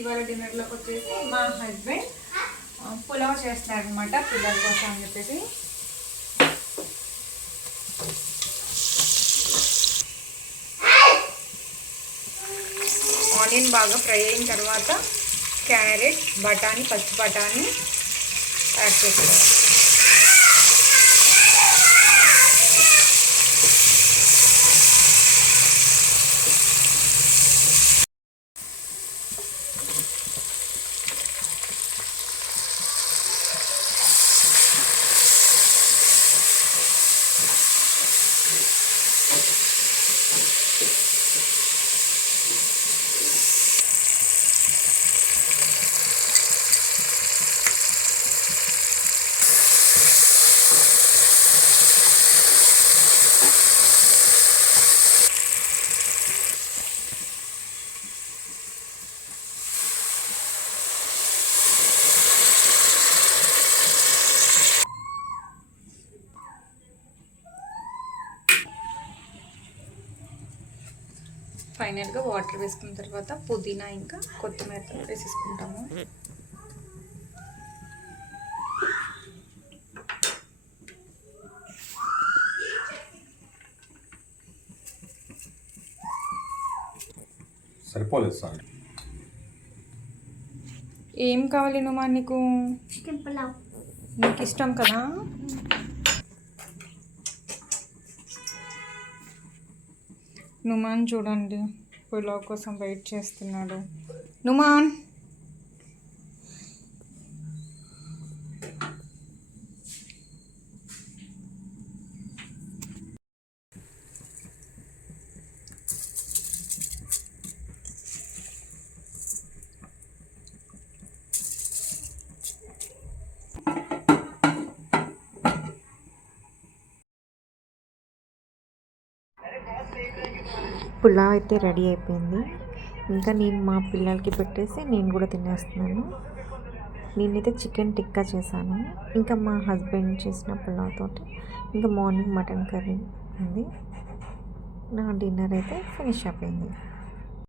ఇవాళ డిన్నర్లోకి వచ్చేసి మా హస్బెండ్ పులావ్ చేస్తున్నారు అనమాట పిల్లల కోసం అని చెప్పేసి. ఆనియన్ బాగా ఫ్రై అయిన తర్వాత క్యారెట్, బఠానీ, పచ్చి బఠానీ యాడ్ చేసుకోవాలి. ఫైనల్గా వాటర్ వేసుకున్న తర్వాత పుదీనా ఇంకా కొత్తిమీర వేసేసుకుంటాము. సరిపోలేదు సార్. ఏం కావాలి నువ్వు? నీకు నీకు ఇష్టం కదా. నుమాన్ చూడండి పులావ్ కోసం వెయిట్ చేస్తున్నాడు. నుమాన్ పులావ్ అయితే రెడీ అయిపోయింది. ఇంకా నేను మా పిల్లలకి పెట్టేసి నేను కూడా తినేస్తున్నాను. నేనైతే చికెన్ టిక్కా చేశాను. ఇంకా మా హస్బెండ్ చేసిన పులావ్ తోటి ఇంకా మార్నింగ్ మటన్ కర్రీ ఉంది. నా డిన్నర్ అయితే ఫినిష్ అయిపోయింది.